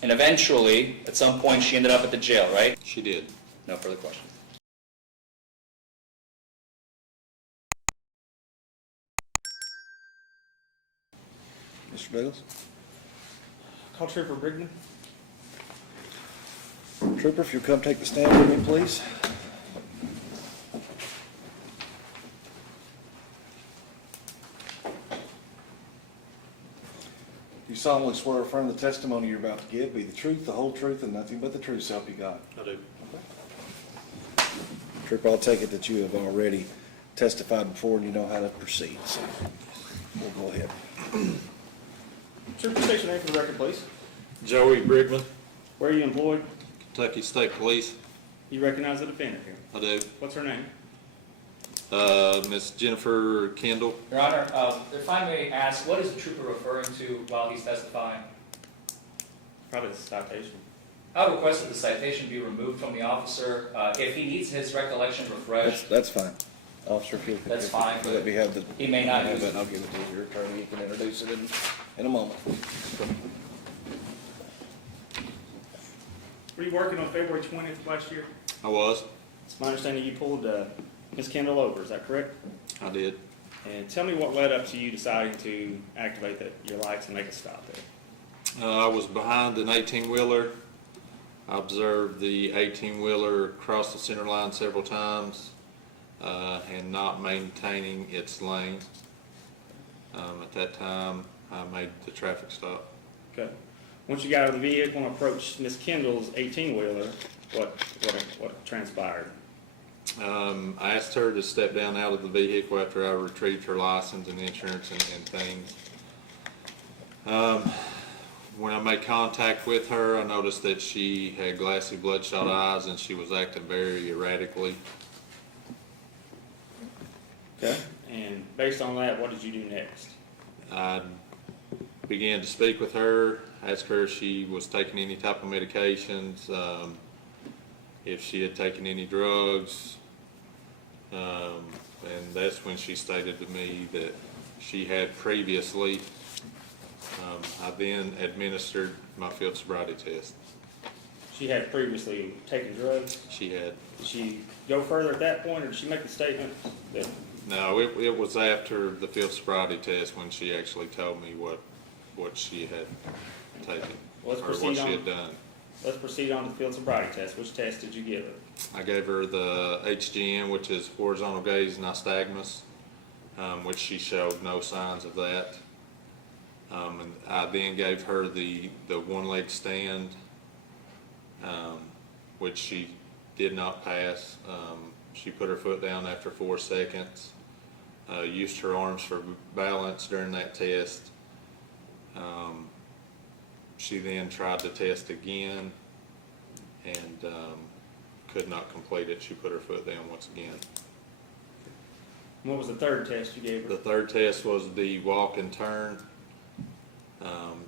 And eventually, at some point, she ended up at the jail, right? She did. No further questions. Mr. Douglas? Call Trooper Brigmon. Trooper, if you'll come take the stand with me, please. You solemnly swear affirm the testimony you're about to give be the truth, the whole truth, and nothing but the truth, so help you God. I do. Trooper, I'll take it that you have already testified before and you know how to proceed, so we'll go ahead. Trooper, state your name for the record, please. Joey Brigmon, Where are you employed? Kentucky State Police. You recognize the defendant here. I do. What's her name? Miss Jennifer Kendall. Your Honor, if I may ask, what is the trooper referring to while he's testifying? Probably the citation. I would request that the citation be removed from the officer. If he needs his recollection refreshed, That's fine. Officer, if you That's fine, let me have the. he may not have use it, it. and I'll give it to your attorney. You can introduce it in a moment. Were you working on February 20th of last year? I was. It's my understanding you pulled Ms. Kendall over, is that correct? I did. And tell me what led up to you deciding to activate your lights and make a stop there. I was behind an 18-wheeler. I observed the 18-wheeler cross the center line several times and not maintaining its lane. At that time, I made the traffic stop. Okay. Once you got out of the vehicle and approached Ms. Kendall's 18-wheeler, what transpired? I asked her to step down out of the vehicle after I retrieved her license and insurance and things. When I made contact with her, I noticed that she had glassy, bloodshot eyes and she was acting very erratically. Okay. And based on that, what did you do next? I began to speak with her, asked her if she was taking any type of medications, if she had taken any drugs, and that's when she stated to me that she had previously. I then administered my field sobriety test. She had previously taken drugs. She had. Did she go further at that point, or did she make the statement that? No, it was after the field sobriety test when she actually told me what she had taken or what she had done. Let's proceed on to the field sobriety test. Which test did you give her? I gave her the HGM, which is horizontal gaze nystagmus, which she showed no signs of that. And I then gave her the one-leg stand, which she did not pass. She put her foot down after 4 seconds, used her arms for balance during that test. She then tried to test again and could not complete it. She put her foot down once again. What was the third test you gave her? The third test was the walk and turn.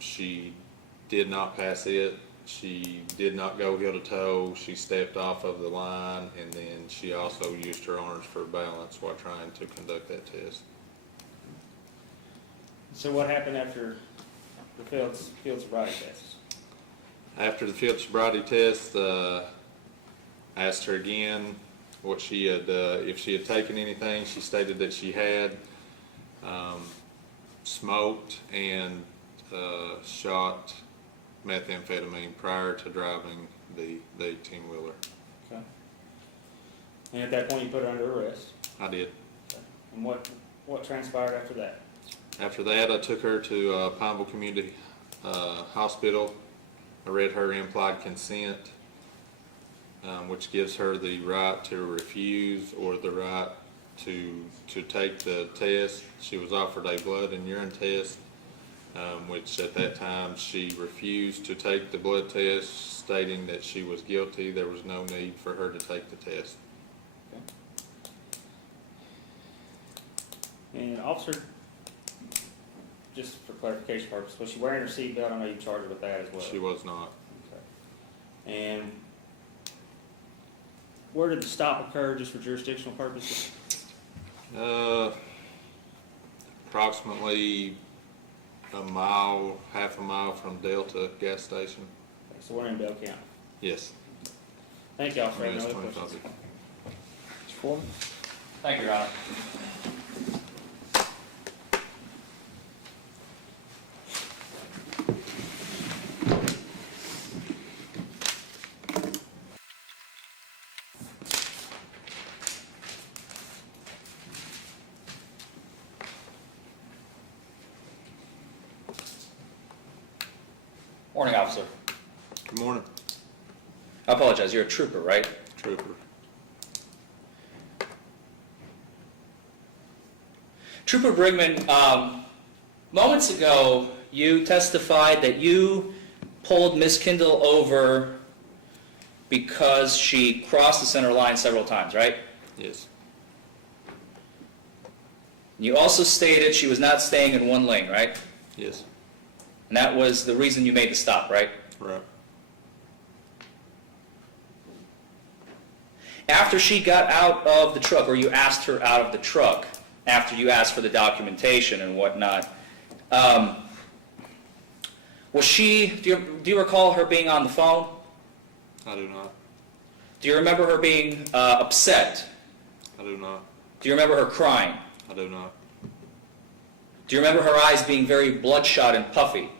She did not pass it. She did not go heel to toe. She stepped off of the line, and then she also used her arms for balance while trying to conduct that test. So what happened after the field sobriety test? After the field sobriety test, I asked her again what she had, if she had taken anything. She stated that she had smoked and shot methamphetamine prior to driving the 18-wheeler. Okay. And at that point, you put her under arrest. I did. Okay. And what transpired after that? After that, I took her to Pineville Community Hospital. I read her implied consent, which gives her the right to refuse or the right to take the test. She was offered a blood and urine test, which at that time she refused to take the blood test, stating that she was guilty. There was no need for her to take the test. Okay. And officer, just for clarification purposes, was she wearing her seatbelt? I know you charged her with that as well. She was not. Okay. And where did the stop occur, just for jurisdictional purposes? Approximately a mile, half a mile from Delta gas station. So we're in Bell County. Yes. Thank y'all for US another 25. question. Mr. Foreman? Thank you, Your Honor. Morning, officer. Good morning, I apologize, you're a trooper, right? Trooper. Trooper Brigmon, moments ago, you testified that you pulled Miss Kindle over because she crossed the center line several times, right? Yes. You also stated she was not staying in one lane, right? Yes. And that was the reason you made the stop, right? Right. After she got out of the truck, or you asked her out of the truck, after you asked for the documentation and whatnot, was she, do you recall her being on the phone? I do not. Do you remember her being upset? I do not. Do you remember her crying? I do not. Do you remember her eyes being very bloodshot and puffy?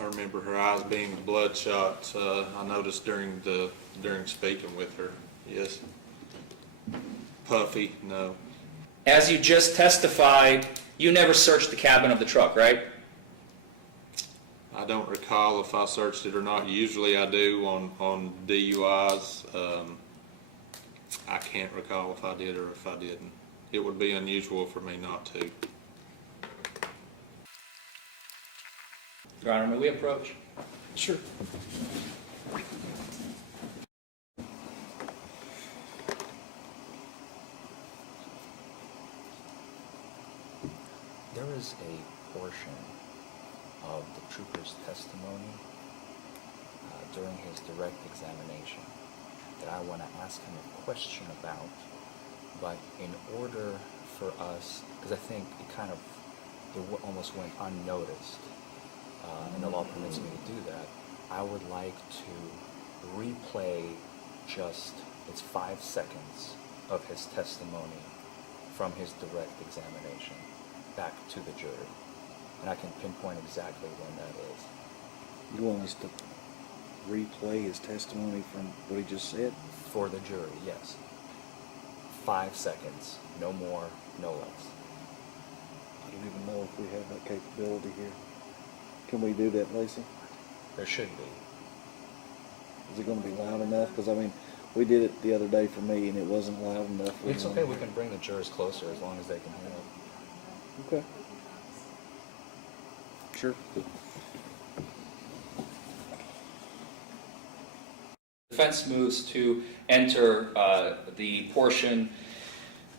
I remember her eyes being bloodshot. I noticed during speaking with her. Yes. Puffy, no. As you just testified, you never searched the cabin of the truck, right? I don't recall if I searched it or not. Usually I do on DUIs. I can't recall if I did or if I didn't. It would be unusual for me not to. Your Honor, may we approach? Sure. There is a portion of the trooper's testimony during his direct examination that I want to ask him a question about, but in order for us, because I think almost went unnoticed, and the law permits me to do that, I would like to replay it's 5 seconds of his testimony from his direct examination back to the jury. And I can pinpoint exactly when that is. You want us to replay his testimony from what he just said? For the jury, yes. 5 seconds, no more, no less. I don't even know if we have that capability here. Can we do that, Lacey? There should be. Is it going to be loud enough? Because, I mean, we did it the other day for me, and it wasn't loud enough. for It's me. okay, we can bring the jurors closer as long as they can hear it. Okay. Sure. Defense moves to enter the portion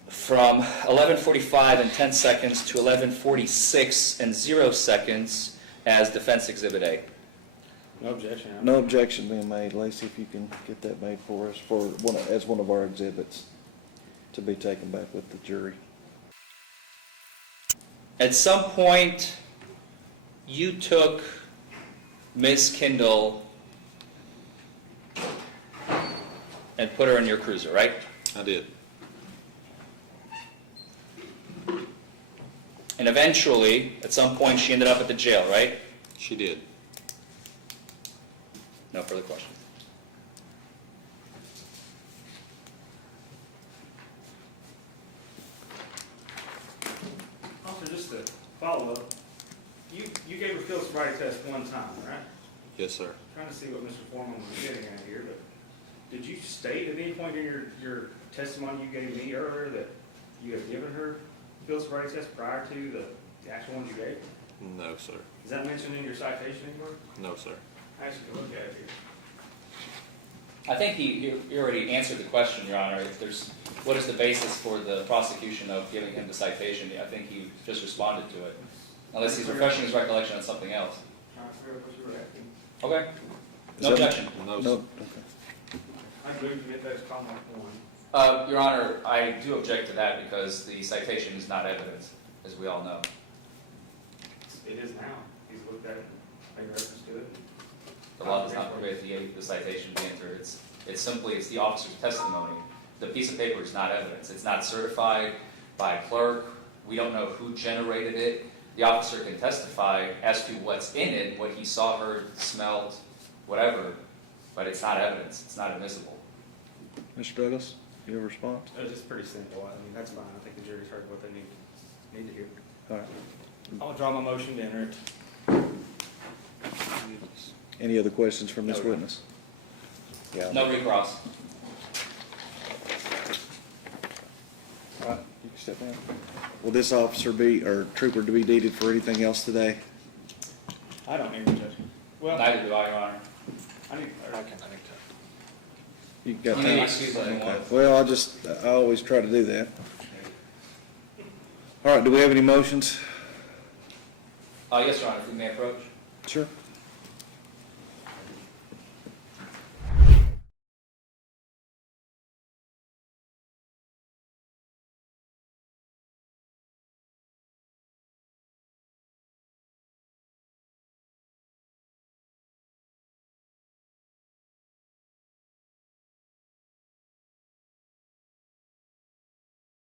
from 11:45 and 10 seconds to 11:46 and 0 seconds as Defense Exhibit A. No objection. Your Honor. No objection being made. Lacey, if you can get that made for us as one of our exhibits to be taken back with the jury. At some point, you took Ms. Kindle and put her in your cruiser, right? I did. And eventually, at some point, she ended up at the jail, right? She did. No further questions. Officer, just to follow up, you gave a field sobriety test one time, right? Yes, sir. Trying to see what Mr. Forman was getting at here, but did you state at any point in your testimony you gave me earlier that you have given her field sobriety test prior to the actual ones you gave? No, sir. Is that mentioned in your citation anywhere? No, sir. I actually can look at it here. I think you already answered the question, Your Honor. What is the basis for the prosecution of giving him the citation? I think he just responded to it. Unless he's refreshing his recollection on something else. Trying to figure out what you were asking. Okay. Is No that- objection. No, No, sir. okay. I move to get that as comment one. Your Honor, I do object to that because the citation is not evidence, as we all know. It is now. He's looked at it, made reference to it. The law does not permit the citation to be entered. It's simply the officer's testimony. The piece of paper is not evidence. It's not certified by a clerk. We don't know who generated it. The officer can testify as to what's in it, what he saw, heard, smelled, whatever, but it's not evidence. It's not admissible. Mr. Douglas, you have a response? It's just pretty simple. I mean, that's fine. I think the jury's heard what they need to hear. All right. I'll draw my motion to enter it. Any other questions from this No. witness? Yeah. No recross. All right, you can step down. Will this officer or trooper to be needed for anything else today? I don't hear you, Judge. Well, Neither do I, Your Honor. I can. You got You may time? excuse anyone. Okay. Well, I always try to do that. All right, do we have any motions? Yes, Your Honor, if we may approach. Sure.